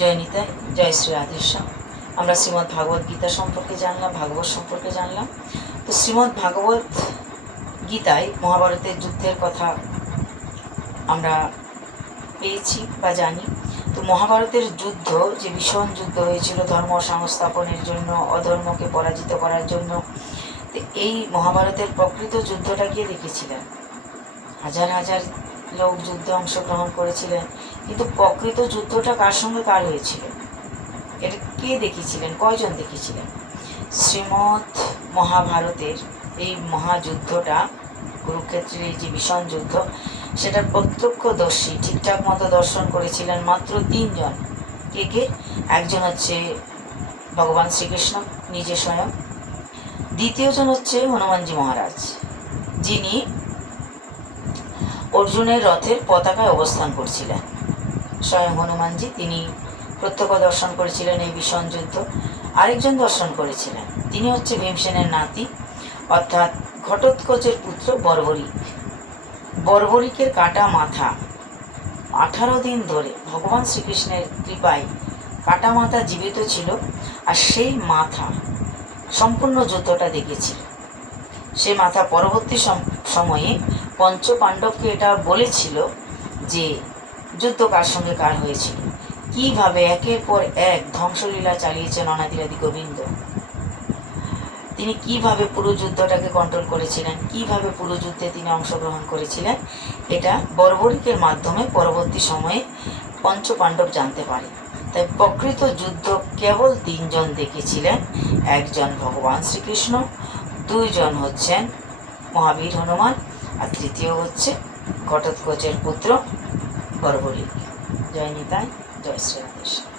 জয় নিতাই, জয় শ্রী রাধেশ্যাম। আমরা শ্রীমদ্ ভাগবত গীতা সম্পর্কে জানলাম, ভাগবত সম্পর্কে জানলাম। তো শ্রীমদ্ ভাগবত গীতায় মহাভারতের যুদ্ধের কথা আমরা পেয়েছি বা জানি। তো মহাভারতের যুদ্ধ, যে ভীষণ যুদ্ধ হয়েছিল ধর্ম সংস্থাপনের জন্য, অধর্মকে পরাজিত করার জন্য এই মহাভারতের প্রকৃত যুদ্ধটা গিয়ে দেখেছিলেন। হাজার হাজার লোক যুদ্ধে অংশগ্রহণ করেছিলেন, কিন্তু প্রকৃত যুদ্ধটা কার সঙ্গে কার হয়েছিল? এটা কে দেখিয়েছিলেন? কয়জন দেখেছিলেন শ্রীমৎ মহাভারতের এই মহাযুদ্ধটা, কুরুক্ষেত্রের এই যে ভীষণ যুদ্ধ সেটা প্রত্যক্ষদর্শী ঠিকঠাক মতো দর্শন করেছিলেন মাত্র তিনজন। কে কে? একজন হচ্ছে ভগবান শ্রীকৃষ্ণ, নিজে স্বয়ং। দ্বিতীয়জন হচ্ছে হনুমানজি মহারাজ, যিনি অর্জুনের রথের পতাকায় অবস্থান করছিলেন। স্বয়ং হনুমানজি তিনি প্রত্যক্ষ দর্শন করেছিলেন এই ভীষণ যুদ্ধ। আরেকজন দর্শন করেছিলেন। তিনি হচ্ছে ভীমসেনের নাতি, অর্থাৎ ঘটোৎকচের পুত্র বর্বরিক বর্বরিকের কাটা মাথা। আঠারো দিন ধরে ভগবান শ্রীকৃষ্ণের কৃপায় কাটা মাথা জীবিত ছিল আর সেই মাথা সম্পূর্ণ যুদ্ধটা দেখেছিল সে মাথা পরবর্তী সম- সময়ে পঞ্চ পাণ্ডবকে এটা বলেছিল যে যুদ্ধ কার সঙ্গে কার হয়েছিল? কীভাবে একের পর এক ধ্বংসলীলা চালিয়েছেন অনাদিরাদি গোবিন্দ? তিনি কীভাবে পুরো যুদ্ধটাকে কন্ট্রোল করেছিলেন? কীভাবে পুরো যুদ্ধে তিনি অংশগ্রহণ করেছিলেন? এটা বর্বরিকের মাধ্যমে পরবর্তী সময়ে পঞ্চপাণ্ডব জানতে পারে। তাই প্রকৃত যুদ্ধ কেবল তিনজন দেখেছিলেন। একজন ভগবান শ্রীকৃষ্ণ, দুইজন হচ্ছেন মহাবীর হনুমান আর তৃতীয় হচ্ছে ঘটোৎকচের পুত্র বরবরী। জয় নিতাই জয় শ্রীরাম